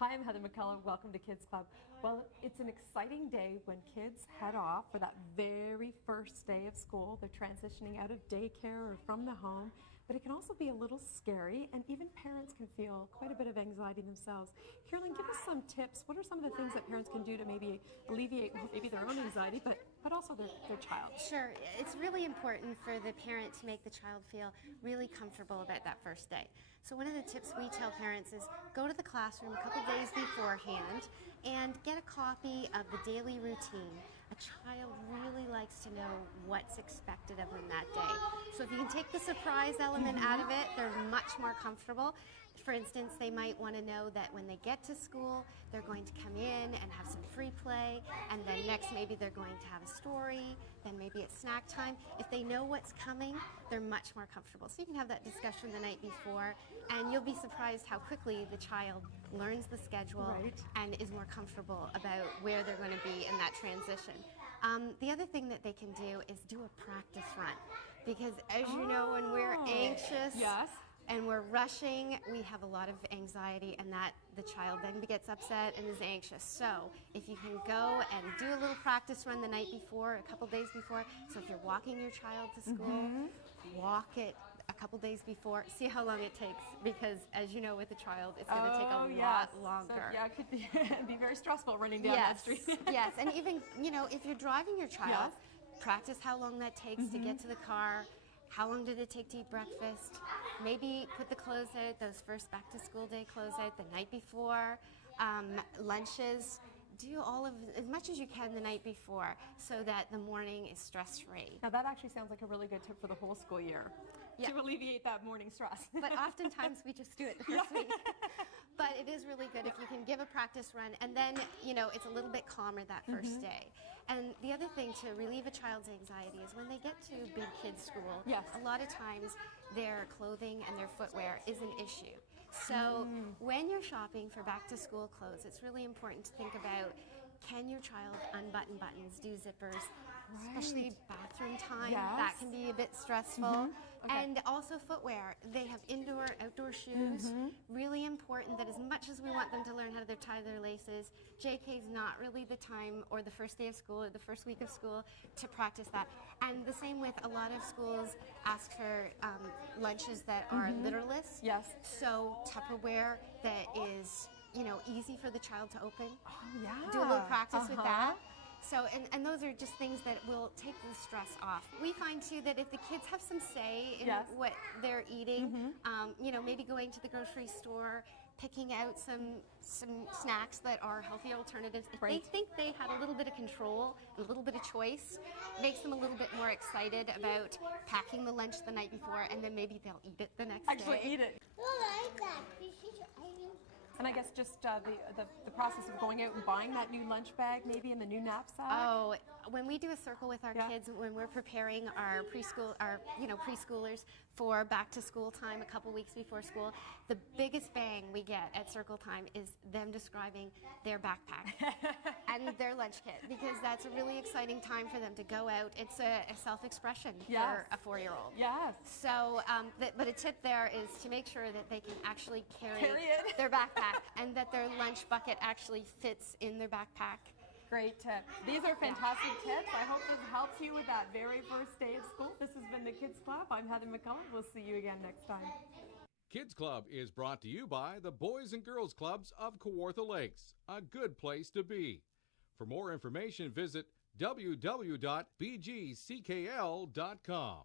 Hi, I'm Heather McCullough. Welcome to Kids Club. Well, it's an exciting day when kids head off for that very first day of school. They're transitioning out of daycare or from the home, but it can also be a little scary, and even parents can feel quite a bit of anxiety themselves. Carolyn, give us some tips. What are some of the things that parents can do to maybe alleviate maybe their own anxiety, but also their child? Sure. It's really important for the parent to make the child feel really comfortable about that first day. So one of the tips we tell parents is go to the classroom a couple days beforehand and get a copy of the daily routine. A child really likes to know what's expected of them that day. So if you can take the surprise element out of it, they're much more comfortable. For instance, they might want to know that when they get to school, they're going to come in and have some free play, and then next maybe they're going to have a story, then maybe it's snack time. If they know what's coming, they're much more comfortable. So you can have that discussion the night before, and you'll be surprised how quickly the child learns the schedule and is more comfortable about where they're going to be in that transition. The other thing that they can do is do a practice run, because as you know, when we're anxious, and we're rushing, we have a lot of anxiety, and that the child then gets upset and is anxious. So if you can go and do a little practice run the night before, a couple days before, so if you're walking your child to school, walk it a couple days before, see how long it takes, because as you know with a child, it's going to take a lot longer. So, it could be very stressful running down that street. Yes, and even, if you're driving your child, practice how long that takes to get to the car. How long did it take to eat breakfast? Maybe put the clothes out, those first back to school day clothes out the night before. Lunches, do all of as much as you can the night before so that the morning is stress-free. Now that actually sounds like a really good tip for the whole school year to alleviate that morning stress. But oftentimes we just do it the first week. But it is really good if you can give a practice run, and then, it's a little bit calmer that first day. And the other thing to relieve a child's anxiety is when they get to big kids school, a lot of times their clothing and their footwear is an issue. So when you're shopping for back to school clothes, it's really important to think about, can your child unbutton buttons, do zippers, especially bathroom time? That can be a bit stressful. And also footwear. They have indoor, outdoor shoes. Really important that as much as we want them to learn how to tie their laces, JK is not really the time or the first day of school or the first week of school to practice that. And the same with a lot of schools ask for lunches that are litterless. So Tupperware that is, easy for the child to open. Do a little practice with that. So, and those are just things that will take the stress off. We find, too, that if the kids have some say in what they're eating, maybe going to the grocery store, picking out some snacks that are healthy alternatives, if they think they had a little bit of control, a little bit of choice, makes them a little bit more excited about packing the lunch the night before, and then maybe they'll eat it the next day. Actually eat it. And I guess just the process of going out and buying that new lunch bag, maybe in the new knapsack. Oh, when we do a circle with our kids, when we're preparing our preschoolers for back to school time a couple weeks before school, the biggest bang we get at circle time is them describing their backpack and their lunch kit, because that's a really exciting time for them to go out. It's a self-expression for a 4-year-old. So, but a tip there is to make sure that they can actually carry their backpack and that their lunch bucket actually fits in their backpack. Great tip. These are fantastic tips. I hope this helps you with that very first day of school. This has been the Kids Club. I'm Heather McCullough. We'll see you again next time. Kids Club is brought to you by the Boys and Girls Clubs of Kawartha Lakes, a good place to be. For more information, visit www.bgckl.com.